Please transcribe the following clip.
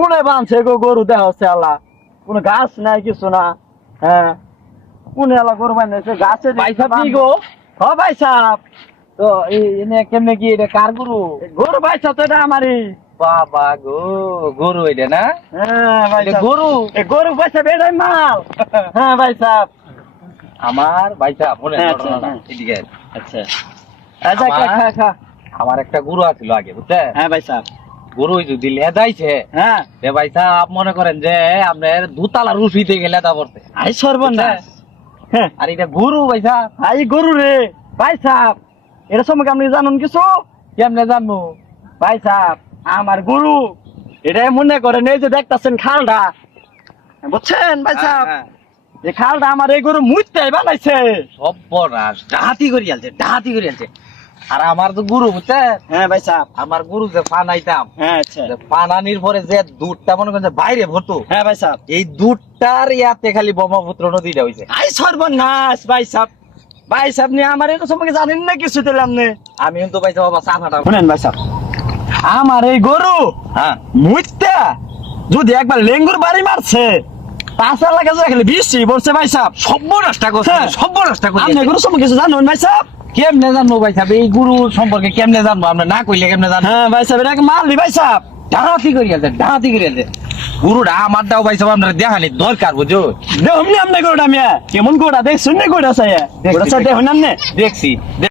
কোনে বানছে গো গরু দেহ হচ্ছে আল্লাহ, কোন গাছ নাই কিছু না। হ্যাঁ, কোনে আল্লাহ গরু বানাইছে গাছে? ভাই সাহেব কি গো? হ ভাই সাহেব। তো এনে কেমনে কি এটা কার গরু? গরু ভাই সাহেব তো এটা আমারই। বাবা গো, গরু এটা না? হ্যাঁ ভাই এটা সাহেব, গরু? এ গরু ভাই সাহেব এটাই মাল। হ্যাঁ ভাই সাহেব। আমার ভাই সাহেব বলেন হ্যাঁ, ঘটনাটা। হ্যাঁ। এদিকে আচ্ছা আচ্ছা, খা আমার- খা খা। আমার একটা গরু আছিল আগে, বুঝছেন? হ্যাঁ ভাই সাহেব। গরু যদি লেদাইছে, হ্যাঁ, রে ভাই সাহেব মনে করেন যে আপনার দুতলা রুফিতে গেলে লেদা পড়ছে। আই সর্বনাশ। হ্যাঁ, আর এটা গরু ভাই সাহেব, আই গরু রে ভাই সাহেব। এটা সম্পর্কে আপনি জানুন কিছু? কেমনে জানবো? ভাই সাহেব, আমার গরু এটা মনে করেন এই যে দেখতেছেন খালটা, বুঝছেন ভাই সাহেব? হ্যাঁ, এই খালটা আমার এই গরু মুইতাই বানাইছে। সর্বনাশ, ডাহাতি করে আলছে, ডাহাতি করে আলছে। আর আমার তো গরু, বুঝছেন? হ্যাঁ ভাই সাহেব। আমার গরু যে ফানাইতাম, হ্যাঁ আচ্ছা। যে ফানানির পরে যে দুধটা মনে করেন যে বাইরে ভরতো, হ্যাঁ ভাই সাহেব। এই দুধটার ইয়াতে খালি ব্রহ্মপুত্র নদীটা হইছে। আই সর্বনাশ ভাই সাহেব। ভাই সাহেব নিয়ে আমার এটা সম্পর্কে জানেন না কিছু দিলাম নে। আমি কিন্তু ভাই সাহেব আবার চা ফাটা। শুনেন ভাই সাহেব, আমার এই গরু হ্যাঁ, মুইতা যদি একবার লেঙ্গুর বাড়ি মারছে, 5 লাখ খালি বৃষ্টি বলছে ভাই সাহেব। সর্বনাশটা করছে, হ্যাঁ। সর্বনাশটা আপনি করছে। গরু সম্পর্কে কিছু জানুন ভাই সাহেব? কেমনে জানবো ভাই সাহেব? এই গরু সম্পর্কে কেমনে জানবো? আমরা না কইলে কেমনে জানবো? হ্যাঁ ভাই সাহেব, এটা মারলি ভাই সাহেব। ডাহাতি করি আছে, ডাহাতি করি আছে। গরুটা আমারটাও ভাই সাহেব আপনার দেখানি দরকার, বুঝো? দেখুন আপনি গরুটা মিয়া কেমন গরুটা দেখছুন না? গরুটা চাই দেখছি, গরুটা চাই দেখুন আপনি। দেখছি।